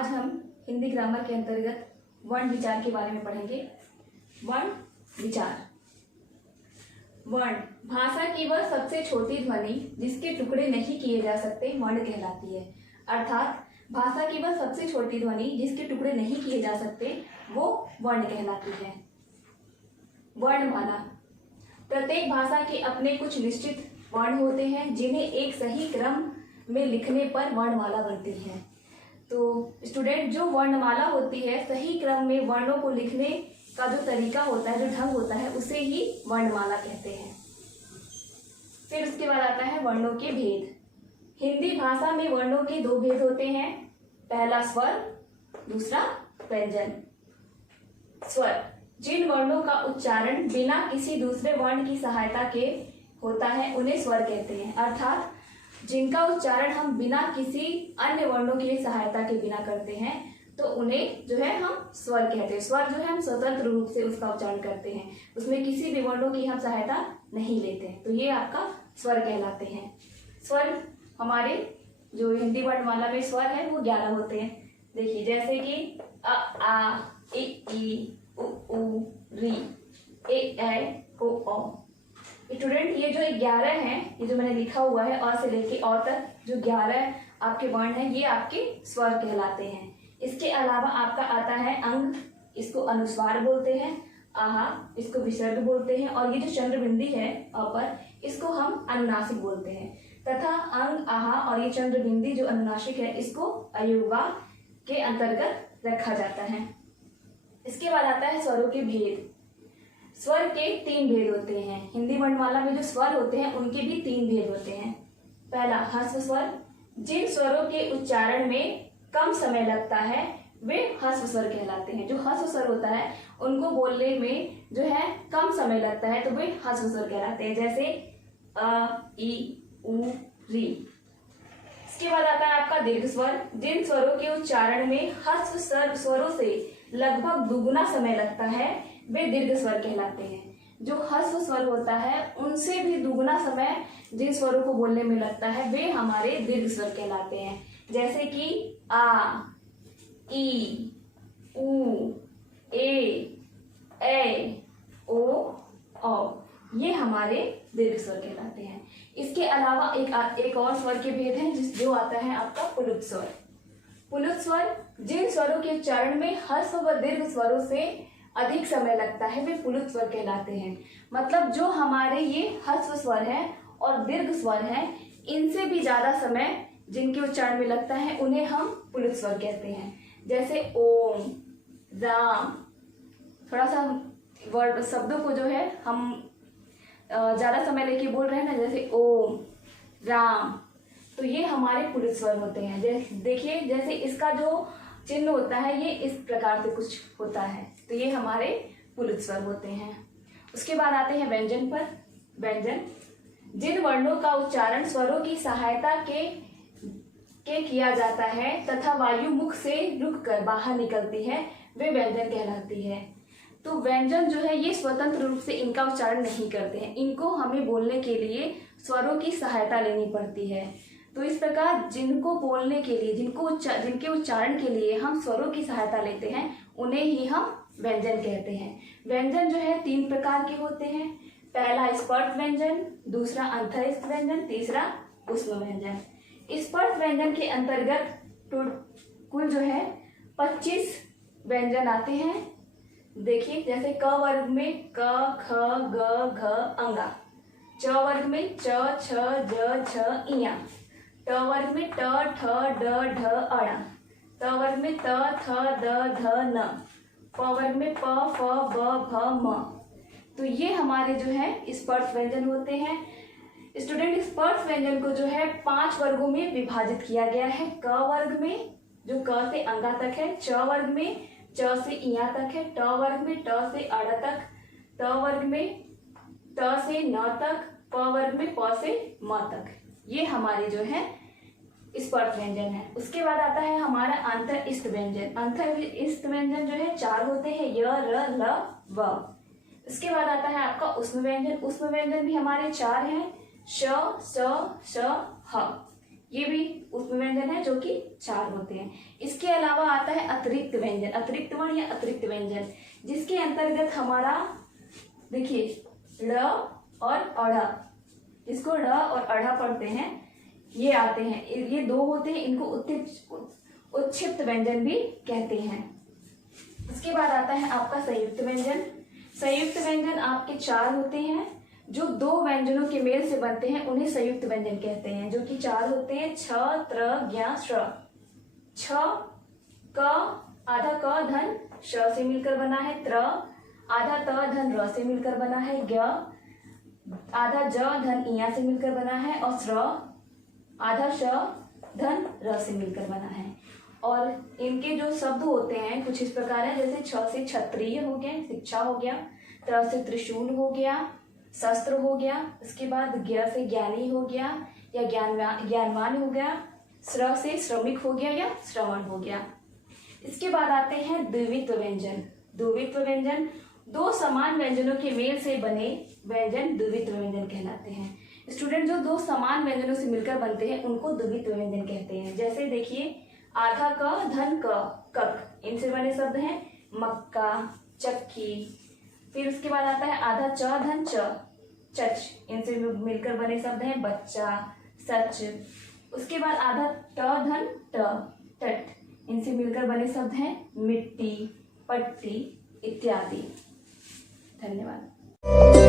आज हम हिंदी ग्रामर के अंतर्गत वर्ण विचार के बारे में पढ़ेंगे। वर्ण विचार। वर्ण भाषा की वह सबसे छोटी ध्वनि जिसके टुकड़े नहीं किए जा सकते वर्ण कहलाती है। अर्थात भाषा की वह सबसे छोटी ध्वनि जिसके टुकड़े नहीं किए जा सकते वो वर्ण कहलाती है। वर्णमाला। प्रत्येक भाषा के अपने कुछ निश्चित वर्ण होते हैं जिन्हें एक सही क्रम में लिखने पर वर्णमाला बनती है। तो स्टूडेंट, जो वर्णमाला होती है सही क्रम में वर्णों को लिखने का जो तरीका होता है, जो ढंग होता है, उसे ही वर्णमाला कहते हैं। फिर उसके बाद आता है वर्णों के भेद। हिंदी भाषा में वर्णों के दो भेद होते हैं, पहला स्वर, दूसरा व्यंजन। स्वर जिन वर्णों का उच्चारण बिना किसी दूसरे वर्ण की सहायता के होता है उन्हें स्वर कहते हैं। अर्थात जिनका उच्चारण हम बिना किसी अन्य वर्णों की सहायता के बिना करते हैं तो उन्हें जो है हम स्वर कहते हैं। स्वर जो है हम स्वतंत्र रूप से उसका उच्चारण करते हैं, उसमें किसी भी वर्णों की हम सहायता नहीं लेते हैं, तो ये आपका स्वर कहलाते हैं। स्वर हमारे जो हिंदी वर्णमाला में स्वर है वो 11 होते हैं। देखिए, जैसे कि अ आ इ ई उ ऊ री ए ऐ ओ औ। स्टूडेंट, ये जो 11 हैं, ये जो मैंने लिखा हुआ है अ से लेके औ तक जो 11 आपके वर्ण हैं ये आपके स्वर कहलाते हैं। इसके अलावा आपका आता है अंग, इसको अनुस्वार बोलते हैं, आहा इसको विसर्ग बोलते हैं, और ये जो चंद्रबिंदी है अ पर, इसको हम अनुनासिक बोलते हैं। तथा अंग, आहा और ये चंद्रबिंदी जो अनुनासिक है इसको अयुग्मा के अंतर्गत रखा जाता है। इसके बाद आता है स्वरों के भेद। स्वर के 3 भेद होते हैं। हिंदी वर्णमाला में जो स्वर होते हैं उनके भी 3 भेद होते हैं। पहला ह्रस्व स्वर, जिन स्वरों के उच्चारण में कम समय लगता है वे ह्रस्व स्वर कहलाते हैं। जो ह्रस्व स्वर होता है उनको बोलने में जो है कम समय लगता है तो वे ह्रस्व स्वर कहलाते हैं, जैसे अ ई उ री। इसके बाद आता है आपका दीर्घ स्वर, जिन स्वरों के उच्चारण में ह्रस्व स्वरों से लगभग दुगुना समय लगता है वे दीर्घ स्वर कहलाते हैं। जो ह्रस्व स्वर होता है उनसे भी दुगुना समय जिन स्वरों को बोलने में लगता है वे हमारे दीर्घ स्वर कहलाते हैं, जैसे कि आ, ई, उ, ए, ओ, औ। ये हमारे दीर्घ स्वर कहलाते हैं। इसके अलावा एक और स्वर के भेद हैं जो आता है आपका पुलुत स्वर। पुलुत स्वर जिन स्वरों के उच्चारण में ह्रस्व व दीर्घ स्वरों से अधिक समय लगता है वे पुलुत स्वर कहलाते हैं। मतलब जो हमारे ये ह्रस्व स्वर है और दीर्घ स्वर है इनसे भी ज्यादा समय जिनके उच्चारण में लगता है उन्हें हम पुलुत स्वर कहते हैं, जैसे ओम, राम। थोड़ा सा वर्ड शब्दों को जो है हम ज्यादा समय लेके बोल रहे हैं ना, जैसे ओम, राम, तो ये हमारे पुलुत स्वर होते हैं। देखिए, जैसे इसका जो चिन्ह होता है ये इस प्रकार से कुछ होता है, तो ये हमारे पुलुत स्वर होते हैं। उसके बाद आते हैं व्यंजन पर। व्यंजन जिन वर्णों का उच्चारण स्वरों की सहायता के किया जाता है तथा वायु मुख से रुककर बाहर निकलती है वे व्यंजन कहलाती है। तो व्यंजन जो है ये स्वतंत्र रूप से इनका उच्चारण नहीं करते हैं, इनको हमें बोलने के लिए स्वरों की सहायता लेनी पड़ती है। तो इस प्रकार जिनको बोलने के लिए जिनके उच्चारण के लिए हम स्वरों की सहायता लेते हैं उन्हें ही हम व्यंजन कहते हैं। व्यंजन जो है 3 प्रकार के होते हैं, पहला स्पर्श व्यंजन, दूसरा अंतःस्थ व्यंजन, तीसरा ऊष्म व्यंजन। स्पर्श व्यंजन के अंतर्गत कुल जो है 25 व्यंजन आते हैं। देखिए, जैसे क वर्ग में क, ख, ग, घ, अंगा। च वर्ग में च, छ, ज, छ, इया। ट वर्ग में ट, ठ, ड, ढ, अड़ा। त वर्ग में त, थ, द, ध, न। प वर्ग में प, फ, ब, भ, म। तो ये हमारे जो है स्पर्श व्यंजन होते हैं। स्टूडेंट, स्पर्श व्यंजन को जो है 5 वर्गों में विभाजित किया गया है। क वर्ग में जो क से अंगा तक है, च वर्ग में च से इया तक है, ट वर्ग में ट से अड़ तक, त वर्ग में त से न तक, प वर्ग में प से म तक। ये हमारे जो है स्पर्श व्यंजन है। उसके बाद आता है हमारा अंतःस्थ व्यंजन। अंतःस्थ व्यंजन जो है 4 होते हैं, य, र, ल, व। उसके बाद आता है आपका ऊष्म व्यंजन। ऊष्म व्यंजन भी हमारे 4 हैं, श, स, श, ह। ये भी उसमें व्यंजन है जो कि 4 होते हैं। इसके अलावा आता है अतिरिक्त व्यंजन, अतिरिक्त वर्ण या अतिरिक्त व्यंजन, जिसके अंतर्गत हमारा देखिए ड़ और अढ़, इसको ड़ और अढ़ पढ़ते हैं, ये आते हैं। ये 2 होते हैं, इनको उत्क्षिप्त व्यंजन भी कहते हैं। इसके बाद आता है आपका संयुक्त व्यंजन। संयुक्त व्यंजन आपके 4 होते हैं, जो 2 व्यंजनों के मेल से बनते हैं उन्हें संयुक्त व्यंजन कहते हैं, जो कि 4 होते हैं छ, त्र, ज्ञ, श्र। छ क आधा क धन श से मिलकर बना है, त्र आधा त धन र से मिलकर बना है, ज्ञ आधा ज धन इया से मिलकर बना है, और श्र आधा श धन र से मिलकर बना है। और इनके जो शब्द होते हैं कुछ इस प्रकार है, जैसे छ से क्षत्रिय हो गया, शिक्षा हो गया, त्र से त्रिशूल हो गया, शस्त्र हो गया, उसके बाद ज्ञ से ज्ञानी हो गया या ज्ञानवान हो गया, श्र से श्रमिक हो गया या श्रवण हो गया। इसके बाद आते हैं द्वित्व व्यंजन। द्वित्व व्यंजन 2 समान व्यंजनों के मेल से बने व्यंजन द्वित्व व्यंजन कहलाते हैं। स्टूडेंट, जो 2 समान व्यंजनों से मिलकर बनते हैं उनको द्वित्व व्यंजन कहते हैं। जैसे देखिए आधा क धन क कक, इनसे बने शब्द हैं मक्का, चक्की। फिर उसके बाद आता है आधा च धन च चच, इनसे मिलकर बने शब्द हैं बच्चा, सच। उसके बाद आधा ट धन ट टट, इनसे मिलकर बने शब्द हैं मिट्टी, पट्टी इत्यादि। धन्यवाद।